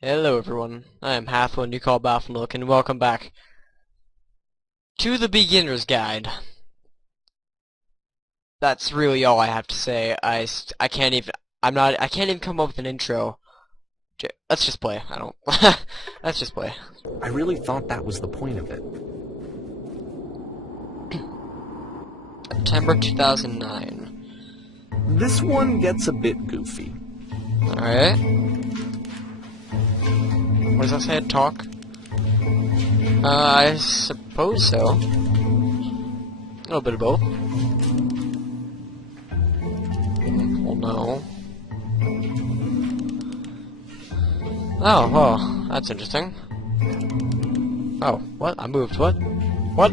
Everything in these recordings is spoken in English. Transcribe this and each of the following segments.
Hello everyone, I am Hathwin, you call Bafnook, and welcome back to the Beginner's Guide. That's really all I have to say. I can't even, I can't even come up with an intro. Let's just play. I don't, let's just play. I really thought that was the point of it. September 2009. This one gets a bit goofy. Alright. What does that say? Talk? I suppose so. A little bit of both. Well, no. Oh, well, that's interesting. Oh, what? I moved. What? What?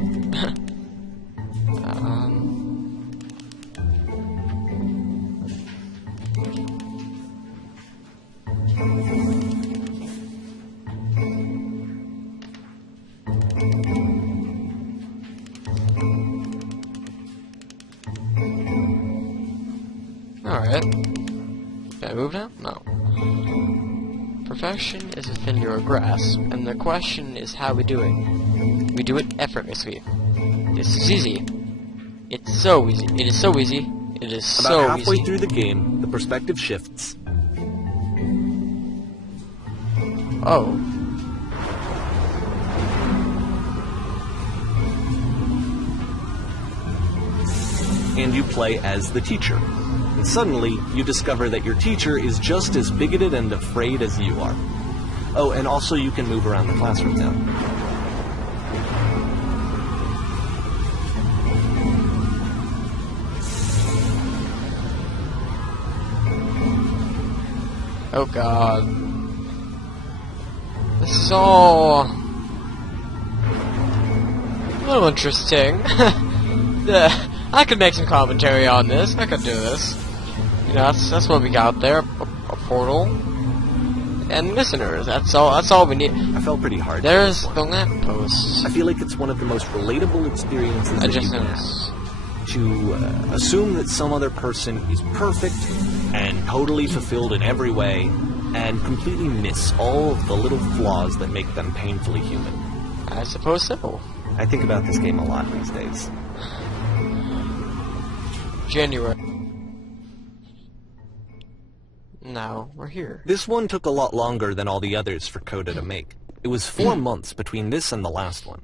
Alright. Can I move now? No. Perfection is within your grasp, and the question is how we do it. We do it effortlessly. This is easy. It's so easy. It is so easy. It is so easy. About halfway through the game, the perspective shifts. Oh. And you play as the teacher. And suddenly, you discover that your teacher is just as bigoted and afraid as you are. Oh, and also you can move around the classroom now. Oh god. This is all a little interesting. I could make some commentary on this. I could do this. You know, that's what we got there. A portal. And listeners. That's all we need. I felt pretty hard. There's the lamppost. I feel like it's one of the most relatable experiences I that just you can noticed. have. To assume that some other person is perfect and totally fulfilled in every way, and completely miss all of the little flaws that make them painfully human. I suppose so. I think about this game a lot these days. January. Now we're here. This one took a lot longer than all the others for Coda to make. It was 4 months between this and the last one.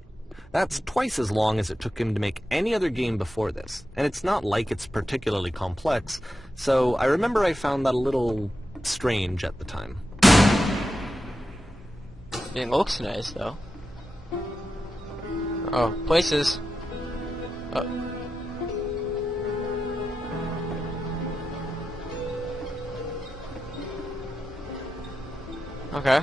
That's twice as long as it took him to make any other game before this, and it's not like it's particularly complex, so I remember I found that a little strange at the time. It looks nice though. Oh, places. Okay.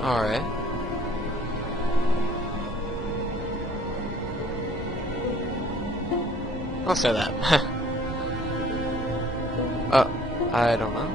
Alright. I'll say that. I don't know.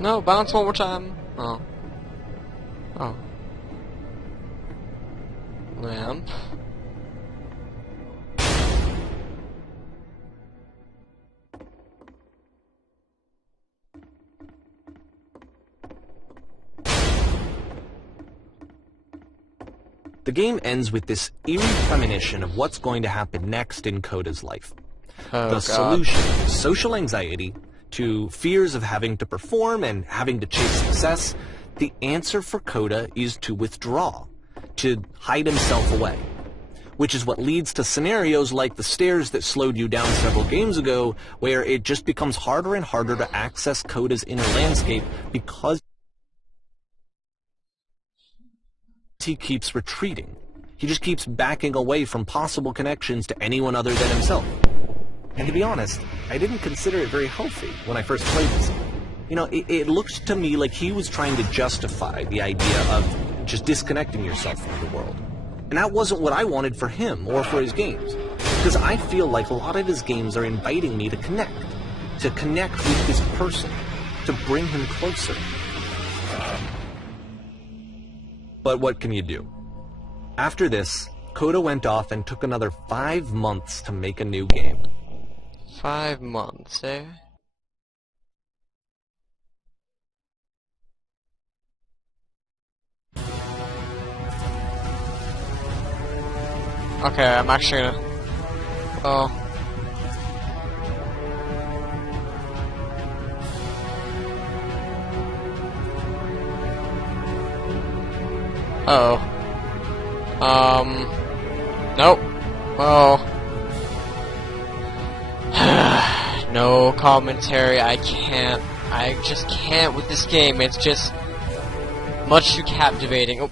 No, bounce one more time. Oh. Oh. Lamp. The game ends with this eerie premonition of what's going to happen next in Coda's life. Oh, The God. solution to social anxiety, to fears of having to perform and having to chase success, the answer for Coda is to withdraw, to hide himself away. Which is what leads to scenarios like the stairs that slowed you down several games ago, where it just becomes harder and harder to access Coda's inner landscape because he keeps retreating. He just keeps backing away from possible connections to anyone other than himself. And to be honest, I didn't consider it very healthy when I first played this. You know, it looked to me like he was trying to justify the idea of just disconnecting yourself from the world. And that wasn't what I wanted for him or for his games. Because I feel like a lot of his games are inviting me to connect with this person, to bring him closer. But what can you do? After this, Coda went off and took another 5 months to make a new game. 5 months, eh? Okay, I'm actually gonna... Oh. Uh-oh. Nope. Oh. No commentary, I can't. I just can't with this game, it's just much too captivating. Oh.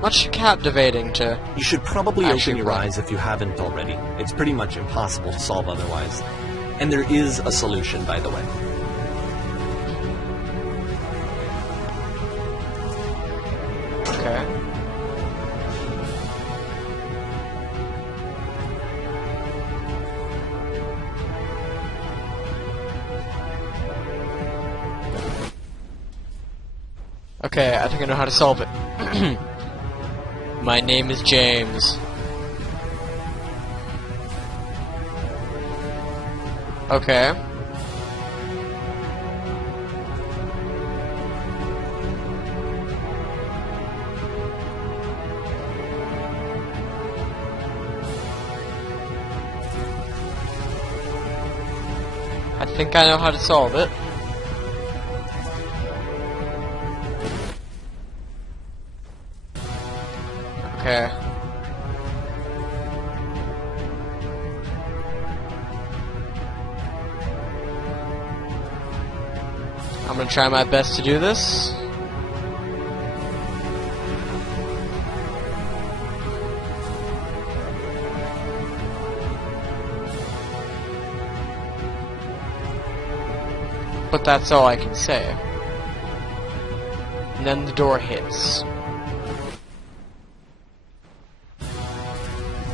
Much too captivating to... You should probably actually open your run. eyes if you haven't already. It's pretty much impossible to solve otherwise. And there is a solution, by the way. Okay. Okay, I think I know how to solve it. My name is James. Okay. I think I know how to solve it. Okay. I'm gonna try my best to do this. But that's all I can say. And then the door hits.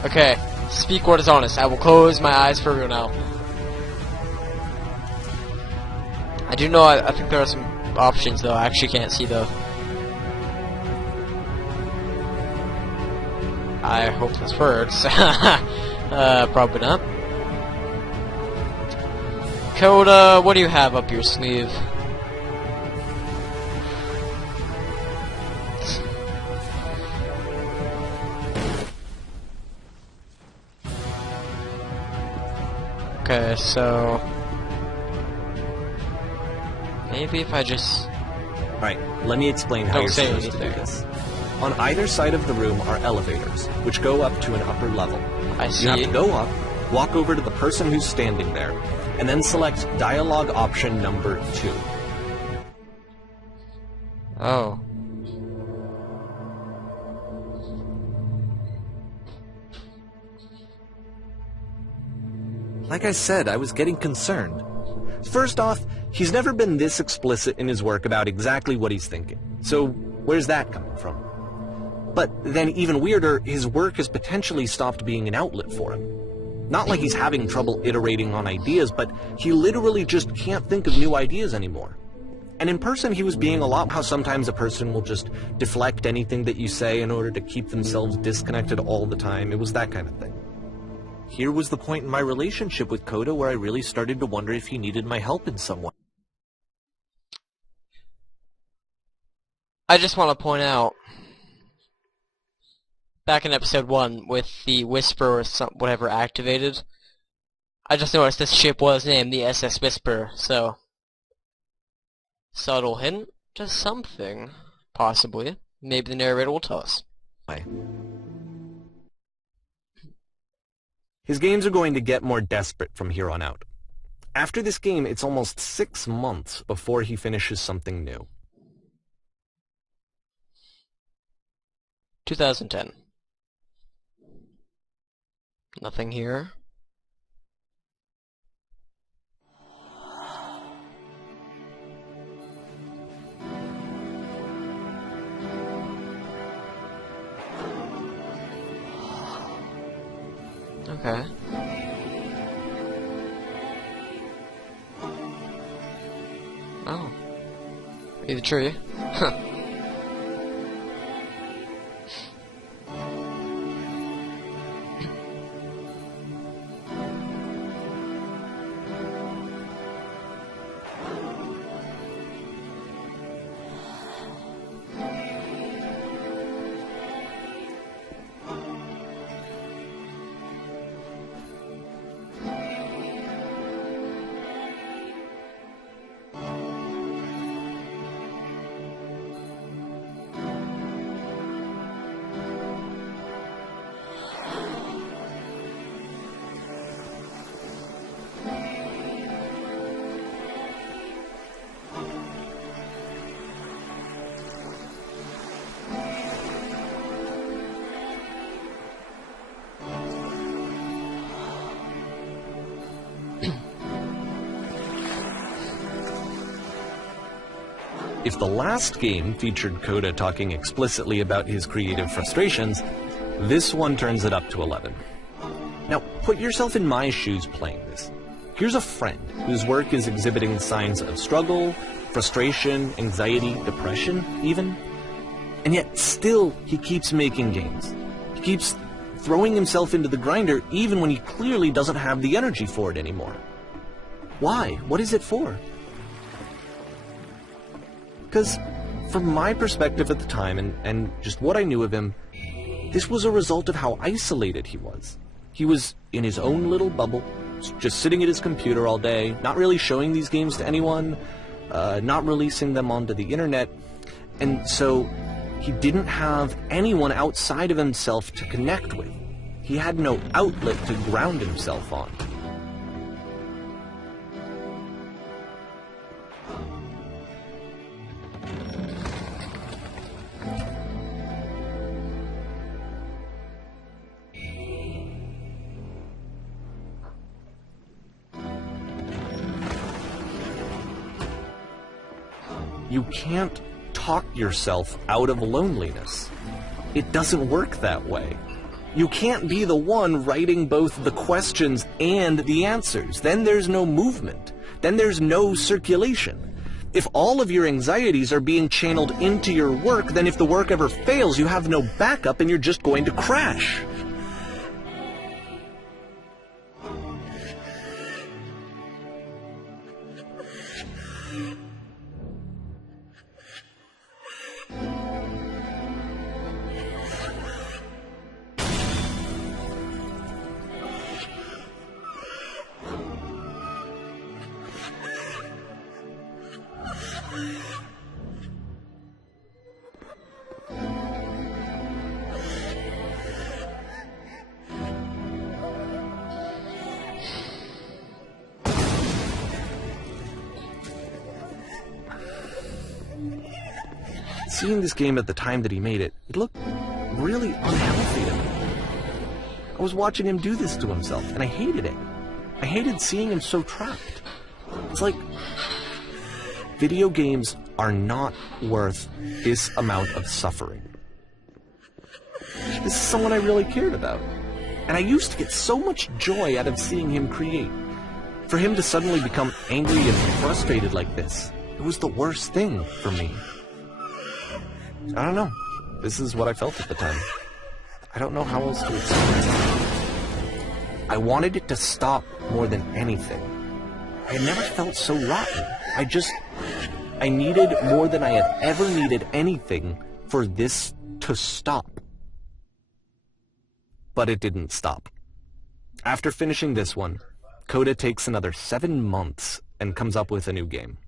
Okay, speak what is honest. I will close my eyes for real now. I do know, I think there are some options though, I actually can't see though. I hope this works. Probably not. Coda, what do you have up your sleeve? Okay, so... maybe if I just... Alright, let me explain how Don't you're say supposed to do anything. this. On either side of the room are elevators, which go up to an upper level. I see. You have to go up, walk over to the person who's standing there, and then select dialogue option number 2. Oh. Like I said, I was getting concerned. First off, he's never been this explicit in his work about exactly what he's thinking. So, where's that coming from? But then, even weirder, his work has potentially stopped being an outlet for him. Not like he's having trouble iterating on ideas, but he literally just can't think of new ideas anymore. And in person, he was being a lot how sometimes a person will just deflect anything that you say in order to keep themselves disconnected all the time. It was that kind of thing. Here was the point in my relationship with Coda where I really started to wonder if he needed my help in some way. I just want to point out, back in episode 1, with the Whisper or whatever activated, I just noticed this ship was named the SS Whisper, so subtle hint to something, possibly. Maybe the narrator will tell us. His games are going to get more desperate from here on out. After this game, it's almost 6 months before he finishes something new. 2010. Nothing here. Okay. Oh. Maybe the tree. Huh. If the last game featured Coda talking explicitly about his creative frustrations, this one turns it up to 11. Now, put yourself in my shoes playing this. Here's a friend whose work is exhibiting signs of struggle, frustration, anxiety, depression, even. And yet, still, he keeps making games. He keeps throwing himself into the grinder even when he clearly doesn't have the energy for it anymore. Why? What is it for? Because, from my perspective at the time, and just what I knew of him, this was a result of how isolated he was. He was in his own little bubble, just sitting at his computer all day, not really showing these games to anyone, not releasing them onto the internet, and so he didn't have anyone outside of himself to connect with. He had no outlet to ground himself on. You can't talk yourself out of loneliness. It doesn't work that way. You can't be the one writing both the questions and the answers. Then there's no movement. Then there's no circulation. If all of your anxieties are being channeled into your work, then if the work ever fails, you have no backup and you're just going to crash. Seeing this game at the time that he made it, it looked really unhealthy to me. I was watching him do this to himself, and I hated it. I hated seeing him so trapped. It's like, video games are not worth this amount of suffering. This is someone I really cared about. And I used to get so much joy out of seeing him create. For him to suddenly become angry and frustrated like this, it was the worst thing for me. I don't know. This is what I felt at the time. I don't know how else to explain it. I wanted it to stop more than anything. I had never felt so rotten. I needed more than I had ever needed anything for this to stop. But it didn't stop. After finishing this one, Coda takes another 7 months and comes up with a new game.